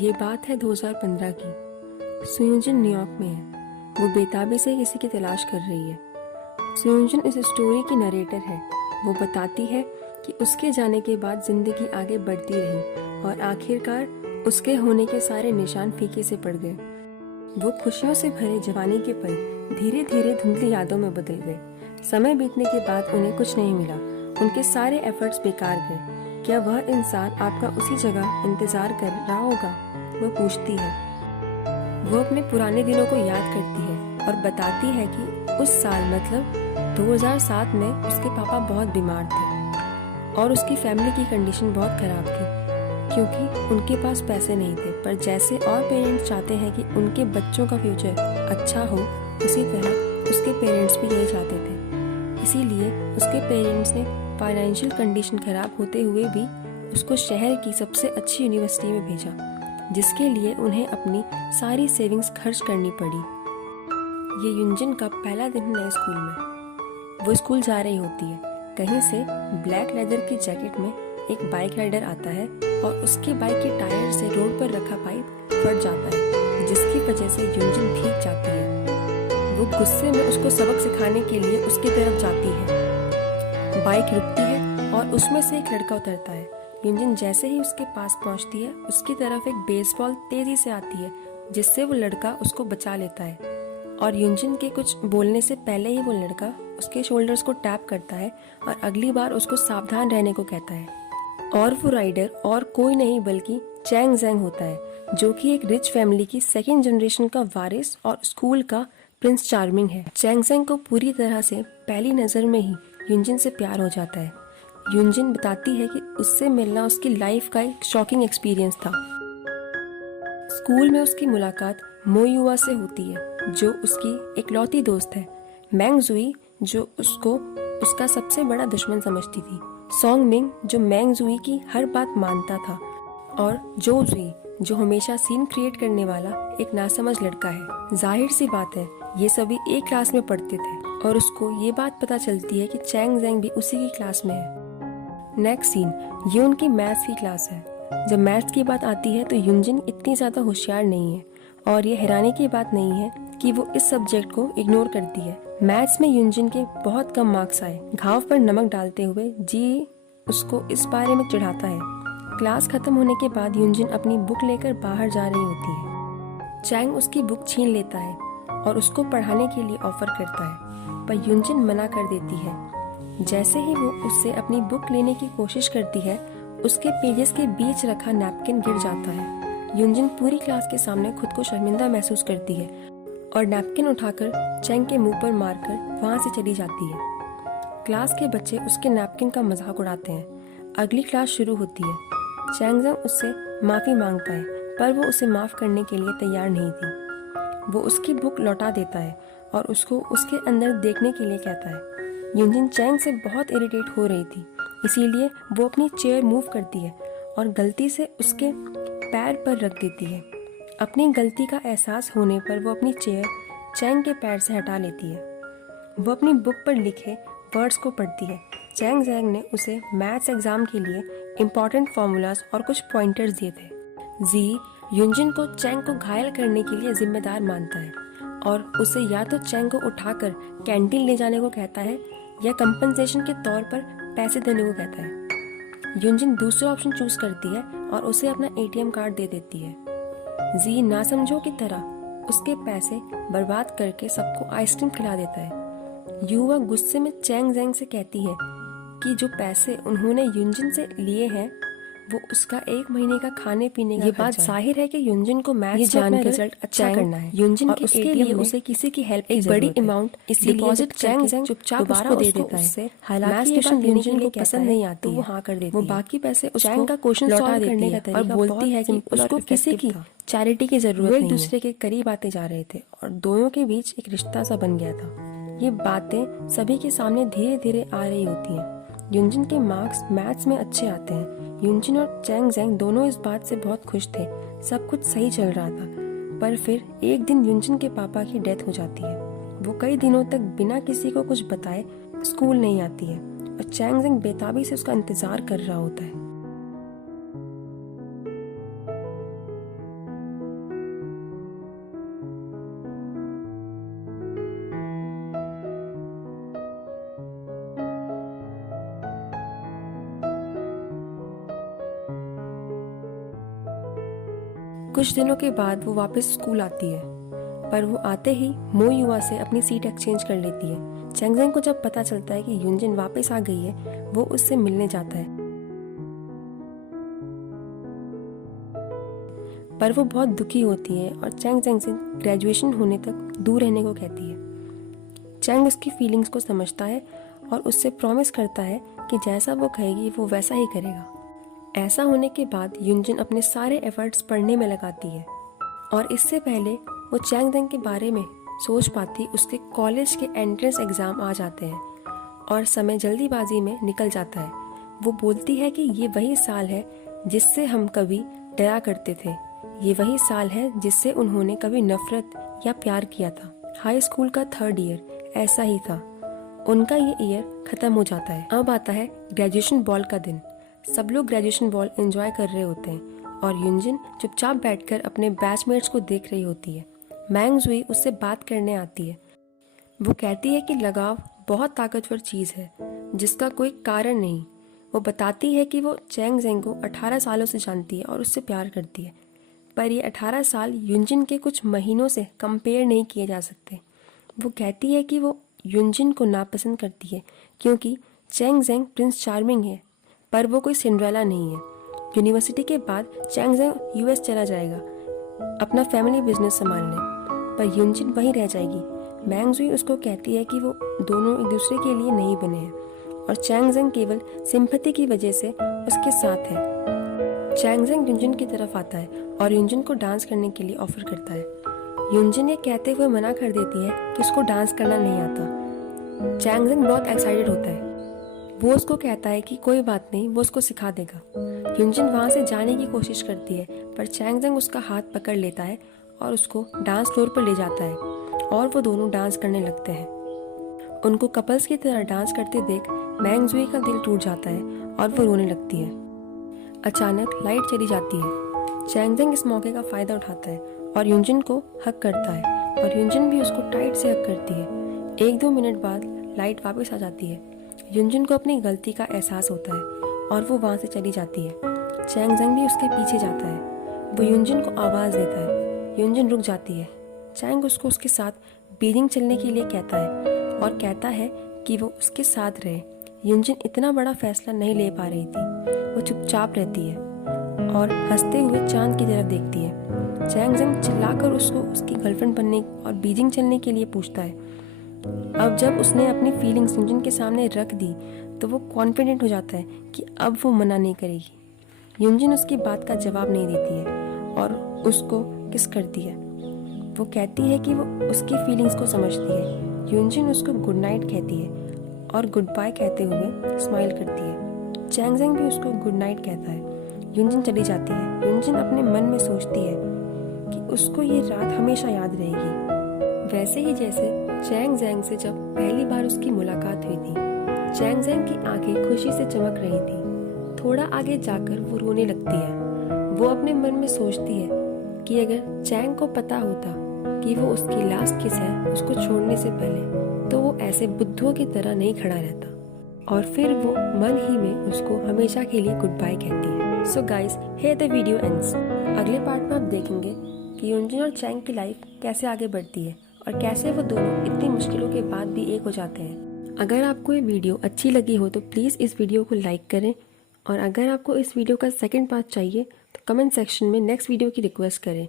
ये बात है 2015 की। सुयोंजन न्यूयॉर्क में है। वो बेताबी से किसी की तलाश कर रही है। सुयोंजन इस स्टोरी की नरेटर है। वो बताती है कि उसके जाने के बाद जिंदगी आगे बढ़ती रही और आखिरकार उसके होने के सारे निशान फीके से पड़ गए। वो खुशियों से भरे जवानी के पल धीरे धीरे धुंधली यादों में बदल गए। समय बीतने के बाद उन्हें कुछ नहीं मिला। उनके सारे एफर्ट्स बेकार गए। क्या वह इंसान आपका उसी जगह इंतजार कर रहा होगा? वो पूछती है। वो अपने पुराने दिनों को याद करती है और बताती है कि उस साल मतलब 2007 में उसके पापा बहुत बीमार थे और उसकी फैमिली की कंडीशन बहुत खराब थी क्योंकि उनके पास पैसे नहीं थे। पर जैसे और पेरेंट्स चाहते हैं कि उनके बच्चों का फ्यूचर अच्छा हो, उसी तरह उसके पेरेंट्स भी यही चाहते थे। इसीलिए उसके पेरेंट्स ने फाइनेंशियल कंडीशन खराब होते हुए भी उसको शहर की सबसे अच्छी यूनिवर्सिटी में भेजा, जिसके लिए उन्हें अपनी सारी सेविंग्स खर्च करनी पड़ी। ये युंजन का पहला दिन है नए स्कूल में। वो स्कूल जा रही होती है। कहीं से ब्लैक लेदर की जैकेट में एक बाइक राइडर आता है और उसके बाइक के टायर से रोड पर रखा पाइप फट जाता है, जिसकी वजह से युंजन भीग जाती है। वो गुस्से में उसको सबक सिखाने के लिए उसकी तरफ जाती है। बाइक रुकती है और उसमें से एक लड़का उतरता है। युंजन जैसे ही उसके पास पहुंचती है, उसकी तरफ एक बेसबॉल तेजी से आती है, जिससे वो लड़का उसको बचा लेता है। और युंजन के कुछ बोलने से पहले ही वो लड़का उसके शोल्डर्स को टैप करता है और अगली बार उसको सावधान रहने को कहता है। और वो राइडर और कोई नहीं बल्कि चैंग ज़ैंग होता है, जो कि एक रिच फैमिली की सेकेंड जनरेशन का वारिस और स्कूल का प्रिंस चार्मिंग है। चैंग ज़ैंग को पूरी तरह से पहली नज़र में ही युंजन से प्यार हो जाता है। युंजन बताती है कि उससे मिलना उसकी लाइफ का एक शॉकिंग एक्सपीरियंस था। स्कूल में उसकी मुलाकात मो युआ से होती है, जो उसकी इकलौती दोस्त है। मैंग जुई, जो उसको उसका सबसे बड़ा दुश्मन समझती थी। सॉन्ग मिंग, जो मैंग जुई की हर बात मानता था। और जो जुई, जो हमेशा सीन क्रिएट करने वाला एक नासमझ लड़का है। जाहिर सी बात है, ये सभी एक क्लास में पढ़ते थे और उसको ये बात पता चलती है कि चैंग ज़ैंग भी उसी की क्लास में है। नेक्स्ट सीन, ये उनकी मैथ्स की क्लास है। जब मैथ्स की बात आती है तो युंजन इतनी ज़्यादा होशियार नहीं है और ये हैरानी की बात नहीं है कि वो इस सब्जेक्ट को इग्नोर करती है। मैथ्स में युंजन के बहुत कम मार्क्स आए। घाव पर नमक डालते हुए जी उसको इस बारे में चिढ़ाता है। क्लास खत्म होने के बाद युंजन अपनी बुक लेकर बाहर जा रही होती है। चैंग उसकी बुक छीन लेता है और उसको पढ़ाने के लिए ऑफर करता है, पर युंजन मना कर देती है। जैसे ही वो उससे अपनी बुक लेने की कोशिश करती है, उसके पेजेस के बीच रखा नैपकिन गिर जाता है। युंजन पूरी क्लास के सामने खुद को शर्मिंदा महसूस करती है और नैपकिन उठाकर चैंग के मुंह पर मारकर वहां से चली जाती है। क्लास के बच्चे उसके नैपकिन का मजाक उड़ाते हैं। अगली क्लास शुरू होती है। चैंग ज़ैंग उससे माफी मांगता है, पर वो उसे माफ करने के लिए तैयार नहीं थी। वो उसकी बुक लौटा देता है और उसको उसके अंदर देखने के लिए कहता है। युंजन चैंग से बहुत इरिटेट हो रही थी, इसीलिए वो अपनी चेयर मूव करती है और गलती से उसके पैर पर रख देती है। अपनी गलती का एहसास होने पर वो अपनी चेयर चैंग के पैर से हटा लेती है। वो अपनी बुक पर लिखे वर्ड्स को पढ़ती है। चैंग ज़ैंग ने उसे मैथ्स एग्जाम के लिए इम्पोर्टेंट फॉर्मूलाज और कुछ पॉइंटर्स दिए थे। जी युंजन को चैंग को घायल करने के लिए जिम्मेदार मानता है और उसे या तो चैंग को उठाकर कैंटीन ले जाने को कहता है या कंपनसेशन के तौर पर पैसे देने को कहता है। युंजन दूसरा ऑप्शन चूज करती है और उसे अपना एटीएम कार्ड दे देती है। जी नासमझों की तरह उसके पैसे बर्बाद करके सबको आइसक्रीम खिला देता है। युवा गुस्से में चैंग ज़ैंग से कहती है कि जो पैसे उन्होंने युंजन से लिए हैं वो उसका 1 महीने का खाने पीने का खर्चा है। ये बात जाहिर है कि युंजन को मैथ्स में अपना रिजल्ट अच्छा करना है। युंजन के उसके लिए उसे किसी की हेल्प एक बड़ी अमाउंट डिपॉजिट चैंग ज़ैंग चुपचाप उसको दे देता है। हालांकि ये बात युंजन को पसंद नहीं आती तो वो हाँ कर देती है। वो बाकी पैसे चैंग का क्वेश्चन सॉल्व करने का तरीका और बोलती है कि उसको किसी की चैरिटी की जरूरत नहीं है। एक दूसरे के करीब आते जा रहे थे और दोनों के बीच एक रिश्ता सा बन गया था। ये बातें सभी के सामने धीरे धीरे आ रही होती हैं। युंजन के मार्क्स मैथ्स में अच्छे आते हैं। युंजन और चैंग ज़ैंग दोनों इस बात से बहुत खुश थे। सब कुछ सही चल रहा था, पर फिर एक दिन युंजन के पापा की डेथ हो जाती है। वो कई दिनों तक बिना किसी को कुछ बताए स्कूल नहीं आती है और चैंग ज़ैंग बेताबी से उसका इंतजार कर रहा होता है। कुछ दिनों के बाद वो वापस स्कूल आती है, पर वो आते ही मो युवा से अपनी सीट एक्सचेंज कर लेती है। चैंगजेंग को जब पता चलता है कि युनजिन वापस आ गई है, वो उससे मिलने जाता है, पर वो बहुत दुखी होती है और चैंगजेंग से ग्रेजुएशन होने तक दूर रहने को कहती है। चैंग उसकी फीलिंग्स को समझता है और उससे प्रॉमिस करता है कि जैसा वो कहेगी वो वैसा ही करेगा। ऐसा होने के बाद युनजिन अपने सारे एफर्ट्स पढ़ने में लगाती है और इससे पहले वो चैंगजेंग के बारे में सोच पाती उसके कॉलेज के एंट्रेंस एग्ज़ाम आ जाते हैं और समय जल्दीबाजी में निकल जाता है। वो बोलती है कि ये वही साल है जिससे हम कभी डरा करते थे, ये वही साल है जिससे उन्होंने कभी नफरत या प्यार किया था। हाई स्कूल का 3rd ईयर ऐसा ही था। उनका ये ईयर खत्म हो जाता है। अब आता है ग्रेजुएशन बॉल का दिन। सब लोग ग्रेजुएशन बॉल एंजॉय कर रहे होते हैं और युनजिन चुपचाप बैठकर अपने बैचमेट्स को देख रही होती है। मैंग जुई उससे बात करने आती है। वो कहती है कि लगाव बहुत ताकतवर चीज़ है जिसका कोई कारण नहीं। वो बताती है कि वो चैंगजेंग को 18 सालों से जानती है और उससे प्यार करती है, पर ये 18 साल युनजिन के कुछ महीनों से कंपेयर नहीं किए जा सकते। वो कहती है कि वो युनजिन को नापसंद करती है क्योंकि चैंगजेंग प्रिंस चार्मिंग है, पर वो कोई सिंड्रेला नहीं है। यूनिवर्सिटी के बाद चैंगजेंग यूएस चला जाएगा अपना फैमिली बिजनेस संभालने, पर युनजिन वहीं रह जाएगी। मैंग जुई उसको कहती है कि वो दोनों एक दूसरे के लिए नहीं बने हैं और चैंगजेंग केवल सिंपैथी की वजह से उसके साथ है। चैंगजेंग युनजिन की तरफ आता है और युनजिन को डांस करने के लिए ऑफर करता है। युनजिन ये कहते हुए मना कर देती है कि उसको डांस करना नहीं आता। चैंगजेंग बहुत एक्साइटेड होता है। वो उसको कहता है कि कोई बात नहीं, वो उसको सिखा देगा। युनजिन वहाँ से जाने की कोशिश करती है, पर चैंगजेंग उसका हाथ पकड़ लेता है और उसको डांस फ्लोर पर ले जाता है और वो दोनों डांस करने लगते हैं। उनको कपल्स की तरह डांस करते देख मैंग जुई का दिल टूट जाता है और वो रोने लगती है। अचानक लाइट चली जाती है। चैंगजेंग इस मौके का फायदा उठाता है और युनजिन को हक करता है और युनजिन भी उसको टाइट से हक करती है। 1-2 मिनट बाद लाइट वापस आ जाती है। युनजिन को अपनी गलती का एहसास होता है और वो वहाँ से चली जाती है। चैंगजेंग भी उसके पीछे जाता है। वो युनजिन को आवाज़ देता है। युनजिन रुक जाती है। चैंग उसको उसके साथ बीजिंग चलने के लिए कहता है और कहता है कि वो उसके साथ रहे। युनजिन इतना बड़ा फैसला नहीं ले पा रही थी। वो चुपचाप रहती है और हंसते हुए चांद की तरफ देखती है। चैंगजेंग चिल्लाकर उसको उसकी गर्लफ्रेंड बनने और बीजिंग चलने के लिए पूछता है। अब जब उसने अपनी फीलिंग्स युनजिन के सामने रख दी तो वो कॉन्फिडेंट हो जाता है कि अब वो मना नहीं करेगी। युनजिन उसकी बात का जवाब नहीं देती है और उसको किस करती है। वो कहती है कि वो उसकी फीलिंग्स को समझती है। युनजिन उसको गुड नाइट कहती है और गुड बाय कहते हुए स्माइल करती है। चैंगजेंग भी उसको गुड नाइट कहता है। युनजिन चली जाती है। युनजिन अपने मन में सोचती है कि उसको ये रात हमेशा याद रहेगी, वैसे ही जैसे चैंगजेंग से जब पहली बार उसकी मुलाकात हुई थी। चैंगजेंग की आंखें खुशी से चमक रही थी। थोड़ा आगे जाकर वो रोने लगती है। वो अपने मन में सोचती है कि अगर चैंग को पता होता कि वो उसकी लास्ट किस है उसको छोड़ने से पहले, तो वो ऐसे बुद्धुओं की तरह नहीं खड़ा रहता और फिर वो मन ही में उसको हमेशा के लिए गुड बाय कहती है। So guys, here the video ends. अगले पार्ट में आप देखेंगे कि युनजिन और चैंग की लाइफ कैसे आगे बढ़ती है और कैसे वो दोनों इतनी मुश्किलों के बाद भी एक हो जाते हैं। अगर आपको ये वीडियो अच्छी लगी हो तो प्लीज़ इस वीडियो को लाइक करें और अगर आपको इस वीडियो का सेकंड पार्ट चाहिए तो कमेंट सेक्शन में नेक्स्ट वीडियो की रिक्वेस्ट करें।